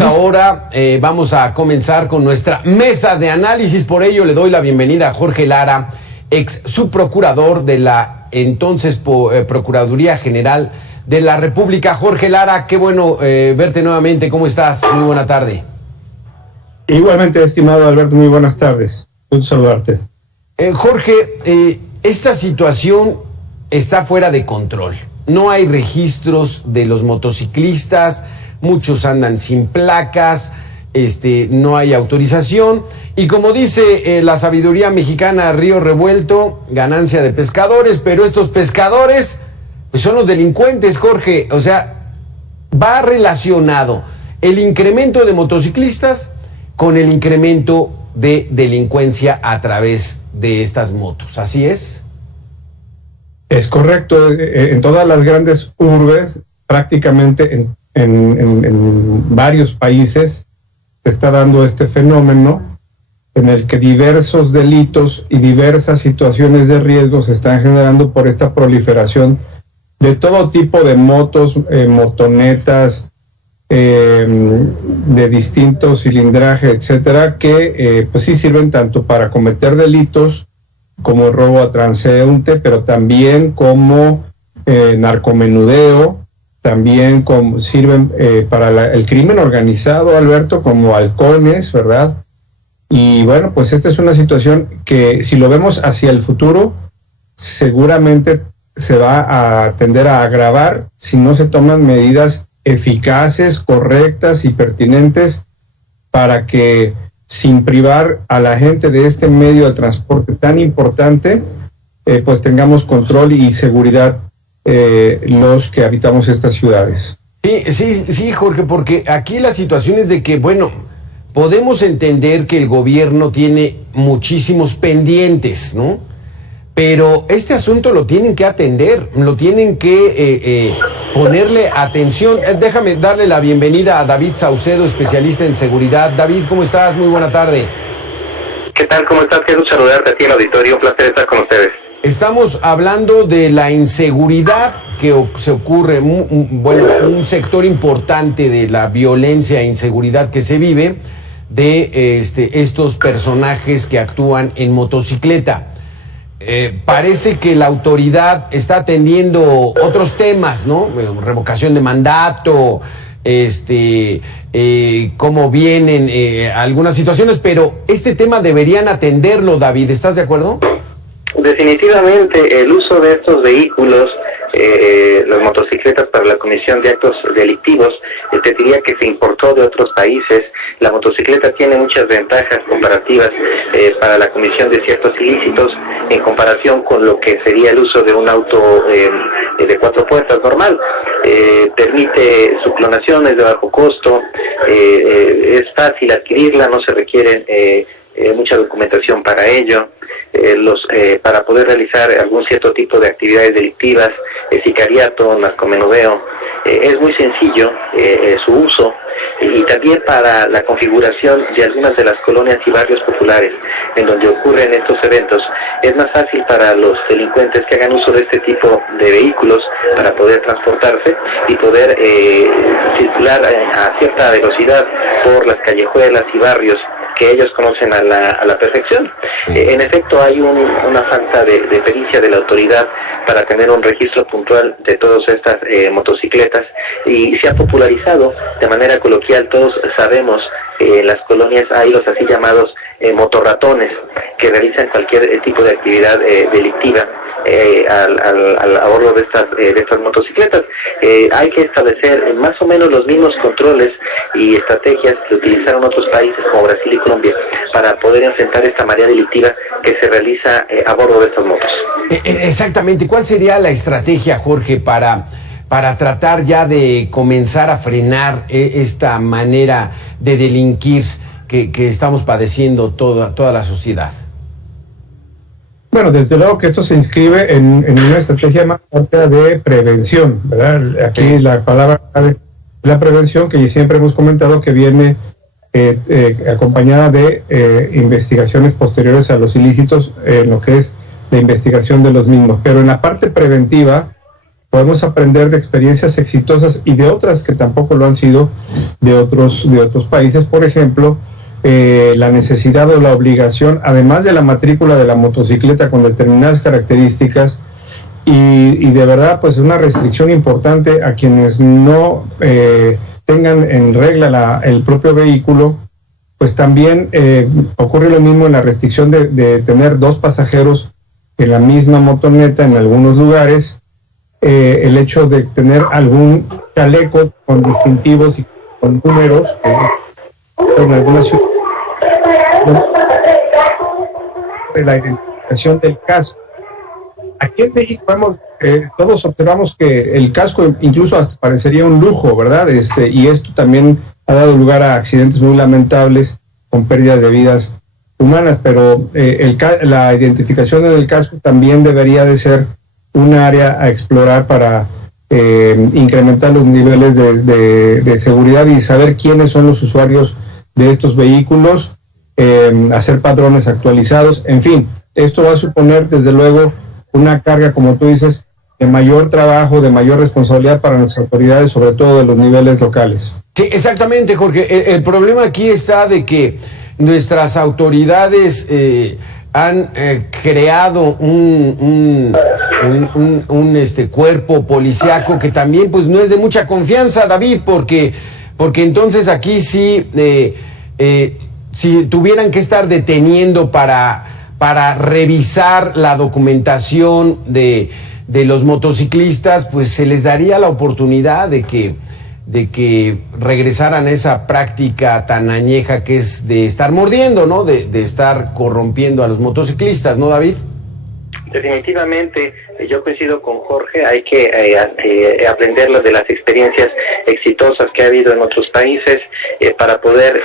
Ahora vamos a comenzar con nuestra mesa de análisis. Por ello le doy la bienvenida a Jorge Lara, ex subprocurador de la entonces Procuraduría General de la República. Jorge Lara, qué bueno verte nuevamente. ¿Cómo estás? Muy buena tarde. Igualmente, estimado Alberto, muy buenas tardes. Un saludarte. Jorge, esta situación está fuera de control. No hay registros de los motociclistas, muchos andan sin placas, no hay autorización. Y como dice la sabiduría mexicana, río revuelto, ganancia de pescadores, pero estos pescadores pues son los delincuentes, Jorge. O sea, va relacionado el incremento de motociclistas con el incremento de delincuencia a través de estas motos. ¿Así es? Es correcto. En todas las grandes urbes, prácticamente en varios países, se está dando este fenómeno en el que diversos delitos y diversas situaciones de riesgo se están generando por esta proliferación de todo tipo de motos, motonetas, de distinto cilindraje, etcétera, que pues sí sirven tanto para cometer delitos como robo a transeúnte, pero también como narcomenudeo, también como sirven para el crimen organizado, Alberto, como halcones, ¿verdad? Y bueno, pues esta es una situación que, si lo vemos hacia el futuro, seguramente se va a tender a agravar si no se toman medidas eficaces, correctas y pertinentes para que, sin privar a la gente de este medio de transporte tan importante, pues tengamos control y seguridad los que habitamos estas ciudades. Sí, Jorge, porque aquí la situación es de que, bueno, podemos entender que el gobierno tiene muchísimos pendientes, ¿no? Pero este asunto lo tienen que atender, lo tienen que ponerle atención. Déjame darle la bienvenida a David Saucedo, especialista en seguridad. David, ¿cómo estás? Muy buena tarde. ¿Qué tal? ¿Cómo estás? Quiero saludarte a ti en el auditorio. Un placer estar con ustedes. Estamos hablando de la inseguridad que se ocurre, un sector importante de la violencia e inseguridad que se vive de estos personajes que actúan en motocicleta. Parece que la autoridad está atendiendo otros temas, ¿no? Revocación de mandato, cómo vienen algunas situaciones, pero este tema deberían atenderlo, David. ¿Estás de acuerdo? Definitivamente el uso de estos vehículos, las motocicletas para la comisión de actos delictivos, te diría que se importó de otros países. La motocicleta tiene muchas ventajas comparativas para la comisión de ciertos ilícitos en comparación con lo que sería el uso de un auto de 4 puertas normal. Permite su clonación, es de bajo costo, es fácil adquirirla, no se requiere mucha documentación para ello. Para poder realizar algún cierto tipo de actividades delictivas, sicariato, narcomenudeo, es muy sencillo su uso, y también para la configuración de algunas de las colonias y barrios populares en donde ocurren estos eventos. Es más fácil para los delincuentes que hagan uso de este tipo de vehículos para poder transportarse y poder circular a cierta velocidad por las callejuelas y barrios que ellos conocen a la perfección. En efecto, hay una falta de pericia de la autoridad para tener un registro puntual de todas estas motocicletas, y se ha popularizado de manera coloquial. Todos sabemos, en las colonias hay los así llamados motorratones, que realizan cualquier tipo de actividad delictiva a bordo de estas motocicletas. Hay que establecer más o menos los mismos controles y estrategias que utilizaron otros países como Brasil y Colombia para poder enfrentar esta marea delictiva que se realiza a bordo de estas motos. Exactamente. ¿Cuál sería la estrategia, Jorge, para tratar ya de comenzar a frenar esta manera de delinquir que estamos padeciendo toda la sociedad? Bueno, desde luego que esto se inscribe en una estrategia más amplia de prevención, ¿verdad? Aquí la palabra clave es la prevención, que siempre hemos comentado que viene acompañada de investigaciones posteriores a los ilícitos, en lo que es la investigación de los mismos. Pero en la parte preventiva, podemos aprender de experiencias exitosas y de otras que tampoco lo han sido de otros países. Por ejemplo, la necesidad o la obligación, además de la matrícula de la motocicleta con determinadas características, y de verdad pues una restricción importante a quienes no tengan en regla el propio vehículo. Pues también ocurre lo mismo en la restricción de tener 2 pasajeros en la misma motoneta en algunos lugares, el hecho de tener algún chaleco con distintivos y con números en algunas ciudades, la identificación del casco. Aquí en México todos observamos que el casco incluso hasta parecería un lujo, ¿verdad? Y esto también ha dado lugar a accidentes muy lamentables con pérdidas de vidas humanas, pero la identificación del casco también debería de ser un área a explorar para incrementar los niveles de seguridad y saber quiénes son los usuarios de estos vehículos, hacer padrones actualizados, en fin, esto va a suponer desde luego una carga, como tú dices, de mayor trabajo, de mayor responsabilidad para nuestras autoridades, sobre todo de los niveles locales. Sí, exactamente, Jorge. El problema aquí está de que nuestras autoridades han creado un cuerpo policíaco que también pues no es de mucha confianza, David, porque entonces aquí sí, si tuvieran que estar deteniendo para revisar la documentación de los motociclistas, pues se les daría la oportunidad de que regresaran a esa práctica tan añeja que es de estar mordiendo, ¿no? De estar corrompiendo a los motociclistas, ¿no, David? Definitivamente, yo coincido con Jorge, hay que aprender de las experiencias exitosas que ha habido en otros países para poder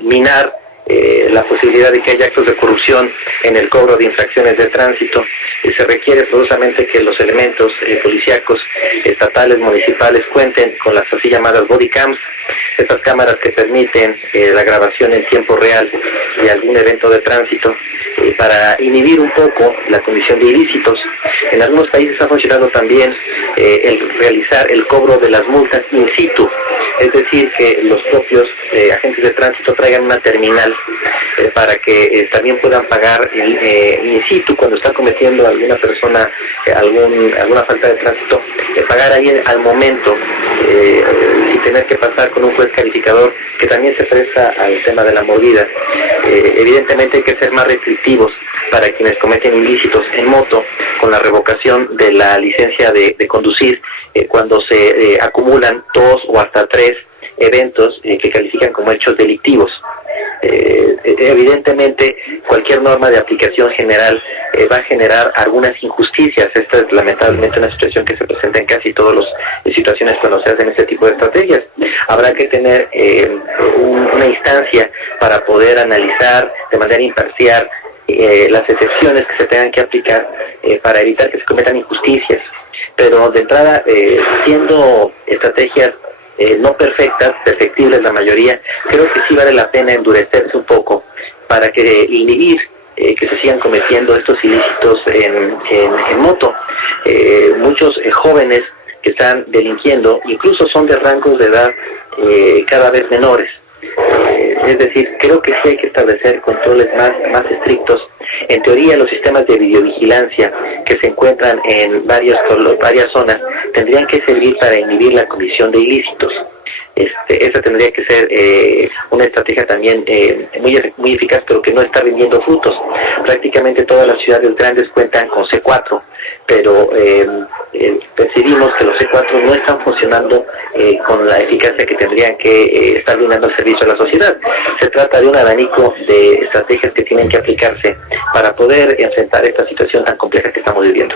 minar la posibilidad de que haya actos de corrupción en el cobro de infracciones de tránsito. Se requiere forzosamente que los elementos policíacos estatales, municipales cuenten con las así llamadas body cams, estas cámaras que permiten la grabación en tiempo real de algún evento de tránsito para inhibir un poco la comisión de ilícitos. En algunos países ha funcionado también el realizar el cobro de las multas in situ, es decir, que los propios agentes de tránsito traigan una terminal para que también puedan pagar in situ cuando está cometiendo alguna persona alguna falta de tránsito, pagar ahí al momento sin tener que pasar con un juez calificador que también se presta al tema de la mordida. Evidentemente hay que ser más restrictivos para quienes cometen ilícitos en moto con la revocación de la licencia de conducir cuando se acumulan 2 o hasta 3 eventos que califican como hechos delictivos. Evidentemente cualquier norma de aplicación general va a generar algunas injusticias. Esta es lamentablemente una situación que se presenta en casi todas las situaciones cuando se hacen este tipo de estrategias. Habrá que tener una instancia para poder analizar de manera imparcial las excepciones que se tengan que aplicar para evitar que se cometan injusticias, pero de entrada siendo estrategias no perfectas, perfectibles la mayoría, creo que sí vale la pena endurecerse un poco para que inhibir que se sigan cometiendo estos ilícitos en moto. Muchos jóvenes que están delinquiendo incluso son de rangos de edad cada vez menores. Es decir, creo que sí hay que establecer controles más estrictos. En teoría, los sistemas de videovigilancia que se encuentran en varias zonas tendrían que servir para inhibir la comisión de ilícitos. Esa tendría que ser una estrategia también muy eficaz, pero que no está rindiendo frutos. Prácticamente todas las ciudades grandes cuentan con C4, pero percibimos que los C4 no están funcionando con la eficacia que tendrían que estar brindando el servicio a la sociedad. Se trata de un abanico de estrategias que tienen que aplicarse para poder enfrentar esta situación tan compleja que estamos viviendo.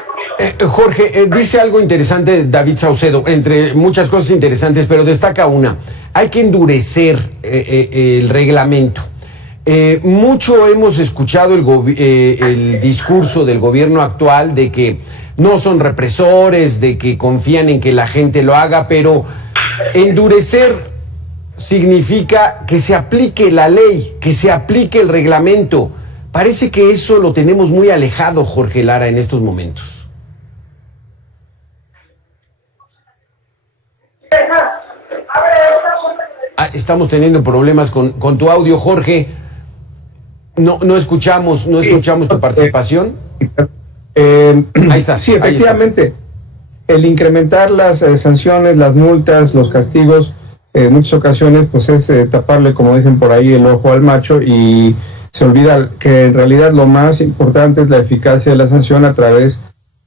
Jorge, dice algo interesante David Saucedo, entre muchas cosas interesantes, pero destaca una: hay que endurecer el reglamento. Mucho hemos escuchado el discurso del gobierno actual de que no son represores, de que confían en que la gente lo haga, pero endurecer significa que se aplique la ley, que se aplique el reglamento. Parece que eso lo tenemos muy alejado, Jorge Lara, en estos momentos. estamos teniendo problemas con tu audio, Jorge. No escuchamos tu participación. Ahí está. Sí, efectivamente. El incrementar las sanciones, las multas, los castigos, en muchas ocasiones, pues es taparle, como dicen por ahí, el ojo al macho, y se olvida que en realidad lo más importante es la eficacia de la sanción a través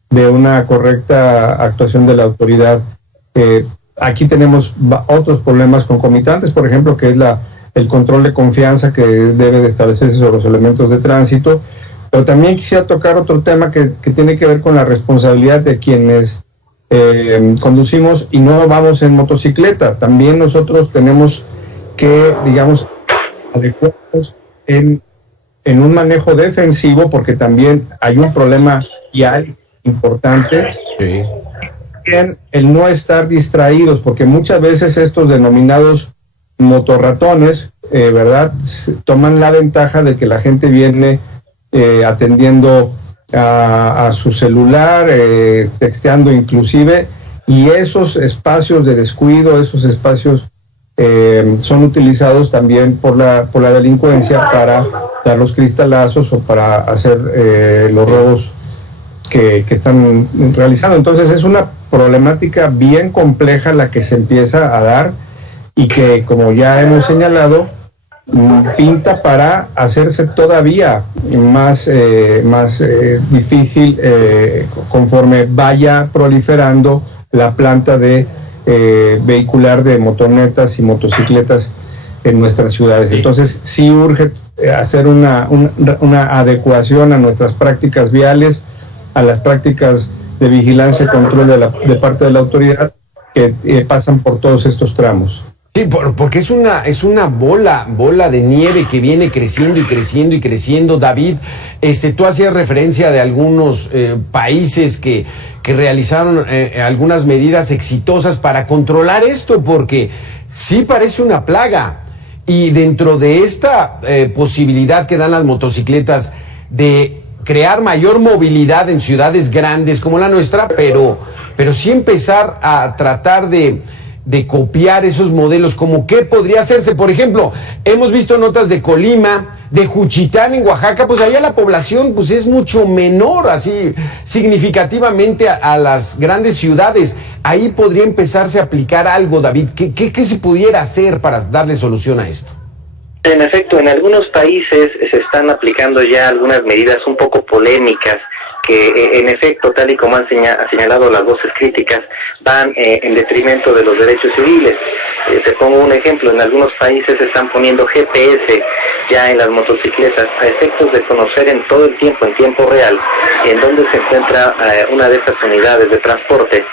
de una correcta actuación de la autoridad. Aquí tenemos otros problemas concomitantes, por ejemplo, que es el control de confianza que debe de establecerse sobre los elementos de tránsito, pero también quisiera tocar otro tema que tiene que ver con la responsabilidad de quienes conducimos y no vamos en motocicleta. También nosotros tenemos que, digamos, adecuarnos en un manejo defensivo, porque también hay un problema vial importante. Sí. El no estar distraídos, porque muchas veces estos denominados motorratones, ¿verdad?, toman la ventaja de que la gente viene atendiendo a su celular, texteando inclusive, y esos espacios de descuido, esos espacios son utilizados también por la delincuencia para dar los cristalazos o para hacer los robos que están realizando. Entonces es una problemática bien compleja la que se empieza a dar, y que, como ya hemos señalado, pinta para hacerse todavía más difícil conforme vaya proliferando la planta de vehicular de motonetas y motocicletas en nuestras ciudades. Entonces sí urge hacer una adecuación a nuestras prácticas viales, a las prácticas de vigilancia y control de parte de la autoridad, que pasan por todos estos tramos. Sí, porque es una bola de nieve que viene creciendo y creciendo y creciendo. David, tú hacías referencia de algunos países que realizaron algunas medidas exitosas para controlar esto, porque sí parece una plaga. Y dentro de esta posibilidad que dan las motocicletas de crear mayor movilidad en ciudades grandes como la nuestra, pero sí empezar a tratar de copiar esos modelos, como qué podría hacerse. Por ejemplo, hemos visto notas de Colima, de Juchitán en Oaxaca, pues allá la población pues es mucho menor, así significativamente a las grandes ciudades. Ahí podría empezarse a aplicar algo, David. ¿Qué se pudiera hacer para darle solución a esto? En efecto, en algunos países se están aplicando ya algunas medidas un poco polémicas que, en efecto, tal y como han señalado las voces críticas, van en detrimento de los derechos civiles. Te pongo un ejemplo: en algunos países se están poniendo GPS ya en las motocicletas a efectos de conocer en todo el tiempo, en tiempo real, en dónde se encuentra una de estas unidades de transporte,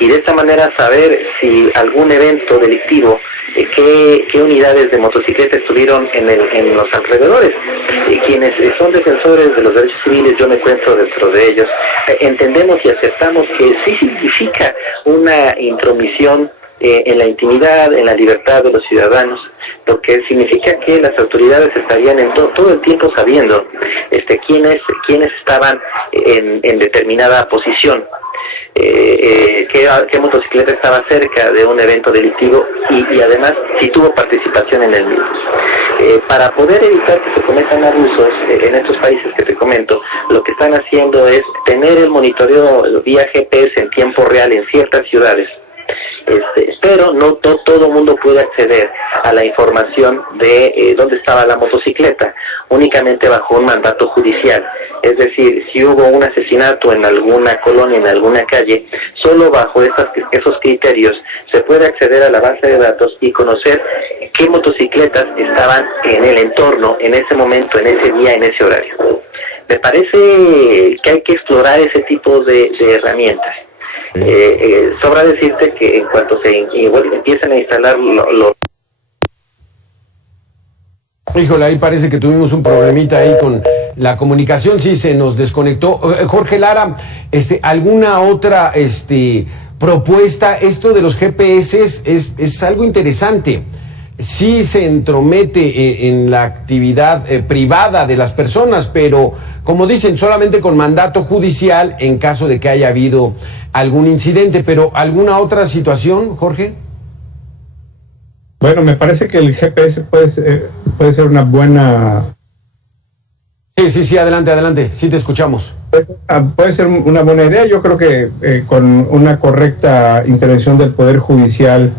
y de esta manera saber si algún evento delictivo, qué unidades de motocicleta estuvieron en los alrededores. Quienes son defensores de los derechos civiles, yo me encuentro dentro de ellos, entendemos y aceptamos que sí significa una intromisión en la intimidad, en la libertad de los ciudadanos, porque significa que las autoridades estarían todo el tiempo sabiendo quiénes estaban en determinada posición, qué motocicleta estaba cerca de un evento delictivo y además si tuvo participación en el mismo. Para poder evitar que se cometan abusos en estos países que te comento, lo que están haciendo es tener el monitoreo vía GPS en tiempo real en ciertas ciudades. Pero no todo el mundo puede acceder a la información de dónde estaba la motocicleta, únicamente bajo un mandato judicial. Es decir, si hubo un asesinato en alguna colonia, en alguna calle, solo bajo esos criterios se puede acceder a la base de datos y conocer qué motocicletas estaban en el entorno, en ese momento, en ese día, en ese horario. Me parece que hay que explorar ese tipo de herramientas. Sobra decirte que en cuanto empiezan a instalar Híjole, ahí parece que tuvimos un problemita ahí con la comunicación, sí, se nos desconectó. Jorge Lara, ¿alguna otra propuesta? Esto de los GPS es algo interesante. Sí se entromete en la actividad privada de las personas, pero como dicen, solamente con mandato judicial en caso de que haya habido algún incidente. Pero ¿alguna otra situación, Jorge? Bueno, me parece que el GPS puede ser una buena... Sí, adelante, sí te escuchamos. Puede ser una buena idea. Yo creo que con una correcta intervención del Poder Judicial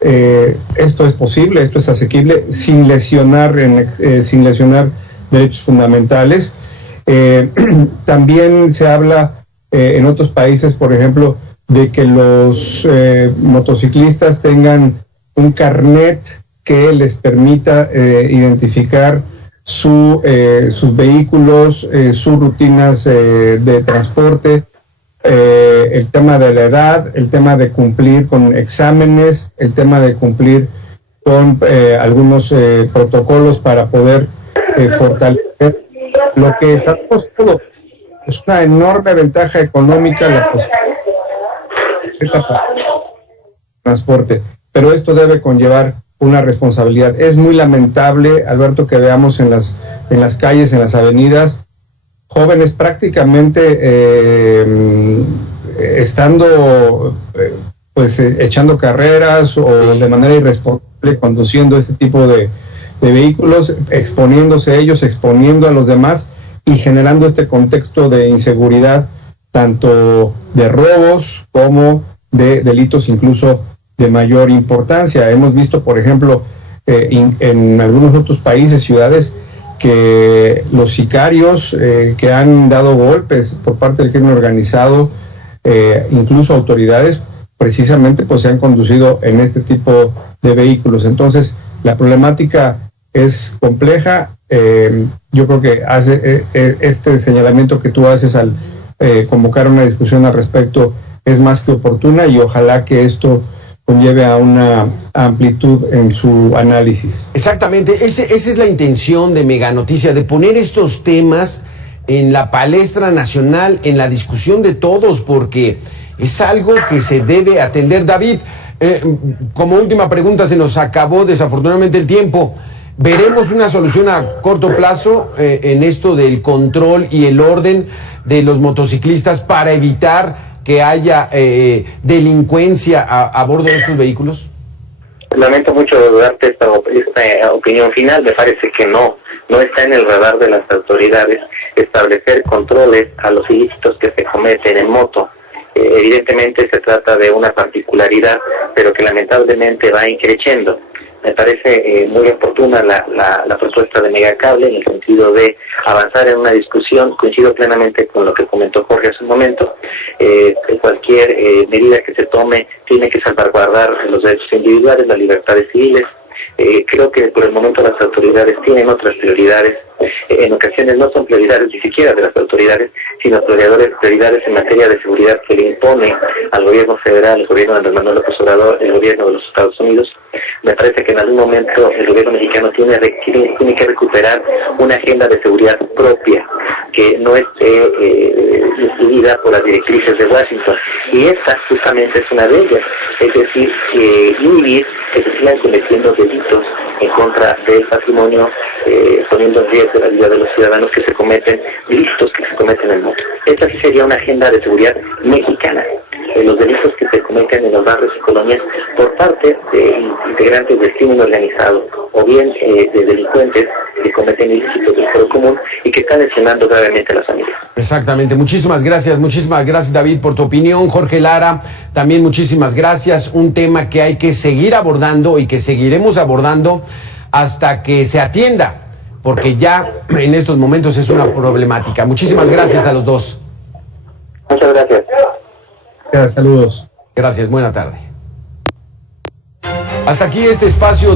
esto es posible, esto es asequible, sin lesionar derechos fundamentales. También se habla en otros países, por ejemplo, de que los motociclistas tengan un carnet que les permita identificar sus vehículos, sus rutinas de transporte, el tema de la edad, el tema de cumplir con exámenes, el tema de cumplir con algunos protocolos para poder fortalecer lo que sabemos todo. Es una enorme ventaja económica la posibilidad de transporte, pero esto debe conllevar una responsabilidad. Es muy lamentable, Alberto, que veamos en las calles, en las avenidas, jóvenes prácticamente estando echando carreras o de manera irresponsable conduciendo este tipo de vehículos, exponiéndose ellos, exponiendo a los demás y generando este contexto de inseguridad, tanto de robos como de delitos incluso de mayor importancia. Hemos visto, por ejemplo, en algunos otros países, ciudades, que los sicarios que han dado golpes por parte del crimen organizado, incluso autoridades, precisamente pues se han conducido en este tipo de vehículos. Entonces, la problemática es compleja. Yo creo que este señalamiento que tú haces al convocar una discusión al respecto es más que oportuna, y ojalá que esto conlleve a una amplitud en su análisis. Exactamente, esa es la intención de Mega Noticias, de poner estos temas en la palestra nacional, en la discusión de todos, porque es algo que se debe atender. David, como última pregunta, se nos acabó desafortunadamente el tiempo. ¿Veremos una solución a corto plazo en esto del control y el orden de los motociclistas para evitar que haya delincuencia a bordo de estos vehículos? Lamento mucho darte esta opinión final. Me parece que no está en el radar de las autoridades establecer controles a los ilícitos que se cometen en moto. Evidentemente se trata de una particularidad, pero que lamentablemente va increciendo. Me parece muy oportuna la propuesta de Megacable en el sentido de avanzar en una discusión. Coincido plenamente con lo que comentó Jorge hace un momento. Cualquier medida que se tome tiene que salvaguardar los derechos individuales, las libertades civiles. Creo que por el momento las autoridades tienen otras prioridades. En ocasiones no son prioridades ni siquiera de las autoridades, sino prioridades en materia de seguridad que le impone al gobierno federal, el gobierno de Andrés Manuel López Obrador, el gobierno de los Estados Unidos. Me parece que en algún momento el gobierno mexicano tiene que recuperar una agenda de seguridad propia que no esté decidida por las directrices de Washington, y esta justamente es una de ellas, es decir, inhibir que se sigan cometiendo delitos en contra del patrimonio, poniendo en riesgo la vida de los ciudadanos, que se cometen delitos que se cometen en moto. Esta sí sería una agenda de seguridad mexicana. Los delitos que se cometen en los barrios y colonias por parte de integrantes del crimen organizado o bien de delincuentes que cometen ilícitos del foro común y que están lesionando gravemente a las familias. Exactamente, muchísimas gracias David por tu opinión. Jorge Lara, también muchísimas gracias. Un tema que hay que seguir abordando y que seguiremos abordando hasta que se atienda, porque ya en estos momentos es una problemática. Muchísimas gracias a los dos. Muchas gracias. Saludos. Gracias, buena tarde. Hasta aquí este espacio.